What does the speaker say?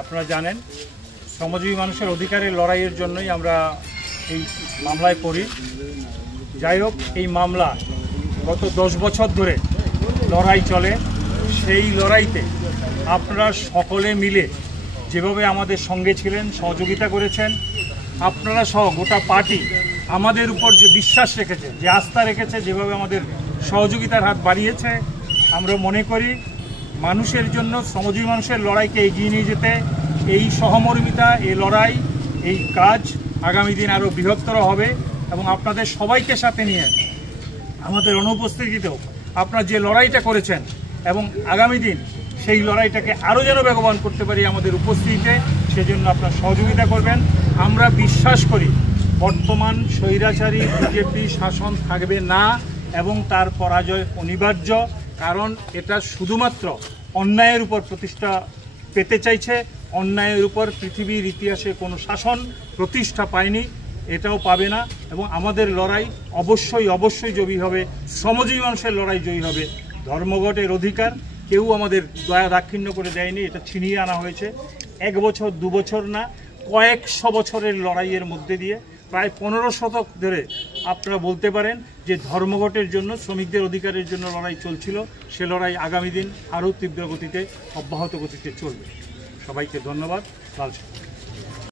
আপনারা জানেন শ্রমজীবী মানুষের অধিকারের লড়াইয়ের জন্যই আমরা এই মামলায় পড়ি। যাই হোক, এই মামলা গত 10 বছর ধরে লড়াই চলে। সেই লড়াইতে আপনারা সকলে মিলে যেভাবে আমাদের সঙ্গে ছিলেন, সহযোগিতা করেছেন, আপনারা সহ গোটা পার্টি আমাদের উপর যে বিশ্বাস রেখেছে, যে আস্থা রেখেছে, যেভাবে আমাদের সহযোগিতার হাত বাড়িয়েছে, আমরা মনে করি মানুষের জন্য, শ্রমজীবী মানুষের লড়াইকে এগিয়ে নিয়ে যেতে এই সহমর্মিতা, এই লড়াই, এই কাজ আগামী দিন আরও বৃহত্তর হবে। এবং আপনাদের সবাইকে সাথে নিয়ে আমাদের অনুপস্থিতিতেও আপনারা যে লড়াইটা করেছেন এবং আগামী দিন সেই লড়াইটাকে আরও যেন বেগবান করতে পারি আমাদের উপস্থিতিতে, সেজন্য আপনারা সহযোগিতা করবেন। আমরা বিশ্বাস করি বর্তমান স্বৈরাচারী বিজেপি শাসন থাকবে না এবং তার পরাজয় অনিবার্য। কারণ এটা শুধুমাত্র অন্যায়ের উপর প্রতিষ্ঠা পেতে চাইছে। অন্যায়ের উপর পৃথিবীর ইতিহাসে কোনো শাসন প্রতিষ্ঠা পায়নি, এটাও পাবে না। এবং আমাদের লড়াই অবশ্যই জয়ী হবে। শ্রমজীবী মানুষের লড়াই জয়ী হবে। ধর্মঘটের অধিকার কেউ আমাদের দয়া দাক্ষিণ্য করে দেয়নি, এটা ছিনিয়ে আনা হয়েছে 1 বছর 2 বছর না, কয়েকশো বছরের লড়াইয়ের মধ্যে দিয়ে প্রায় 15 শতক ধরে আপনারা বলতে পারেন যে ধর্মঘটের জন্য, শ্রমিকদের অধিকারের জন্য লড়াই চলছিল। সে লড়াই আগামী দিন আরও তীব্র গতিতে, অব্যাহত গতিতে চলবে। সবাইকে ধন্যবাদ। লাল।